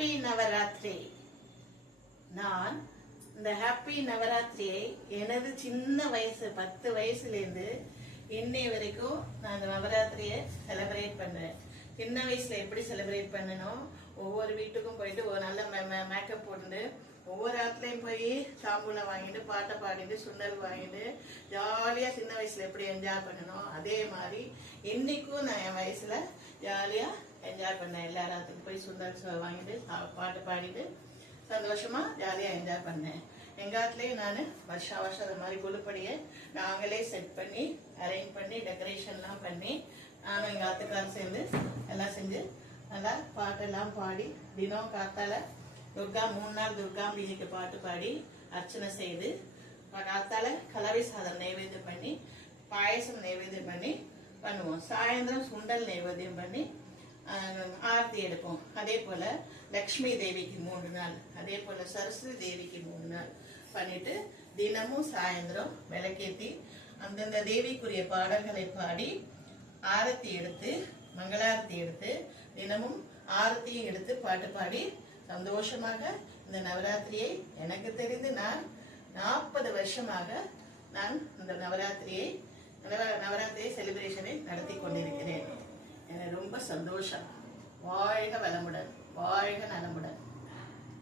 Happy Navaratri. நான் இந்த happy நவராத்திரியை எனது சின்ன வயசு 10 வயசுலேருந்து இன்னை வரைக்கும் நான் இந்த நவராத்திரியை செலிப்ரேட் பண்ணுறேன். சின்ன வயசுல எப்படி செலிப்ரேட் பண்ணணும், ஒவ்வொரு வீட்டுக்கும் போயிட்டு ஒரு நல்ல மேக்கப் போட்டு ஒவ்வொரு இடத்துலையும் போய் சாம்பூலை வாங்கிட்டு பாட்டை பாடிட்டு சுண்டல் வாங்கிட்டு ஜாலியாக சின்ன வயசுல எப்படி என்ஜாய் பண்ணணும், அதே மாதிரி இன்னைக்கும் நான் என் வயசுல ஜாலியாக என்ஜாய் பண்ணேன். எல்லா இடத்துக்கும் போய் சுண்டல் வாங்கிட்டு பாட்டு பாடிட்டு சந்தோஷமா ஜாலியாக என்ஜாய் பண்ணேன். எங்கள் இடத்துலையும் நான் வருஷம் அது மாதிரி குழுப்படியை நாங்களே செட் பண்ணி அரேஞ்ச் பண்ணி டெக்கரேஷன்லாம் பண்ணி நானும் எங்கள் ஆத்துக்காரும் சேர்ந்து எல்லாம் செஞ்சு நல்லா பாட்டெல்லாம் பாடி தினம் காத்தால துர்கா 3 நாள் துர்காம்பிகைக்கு பாட்டு பாடி அர்ச்சனை செய்து காத்தால கலவை சாதம் நைவேத்தியம் பண்ணி பாயசம் நைவேத்தியம் பண்ணி பண்ணுவோம். சாயந்தரம் சுண்டல் நைவேத்தியம் பண்ணி ஆரத்தி எடுப்போம். அதே போல லக்ஷ்மி தேவிக்கு 3 நாள், அதே போல சரஸ்வதி தேவிக்கு 3 நாள் பண்ணிட்டு தினமும் சாயந்தரம் விளக்கேற்றி அந்தந்த தேவிக்குரிய பாடல்களை பாடி ஆரத்தி எடுத்து மங்களாரத்தி எடுத்து தினமும் ஆரத்தியும் எடுத்து பாட்டு பாடி சந்தோஷமாக இந்த நவராத்திரியை எனக்கு தெரிந்து நான் 40 வருஷமாக நான் இந்த நவராத்திரியை செலிப்ரேஷனை நடத்தி கொண்டிருக்கிறேன். எனக்கு ரொம்ப சந்தோஷம். வாழ்க வளமுடன், வாழ்க நலமுடன்.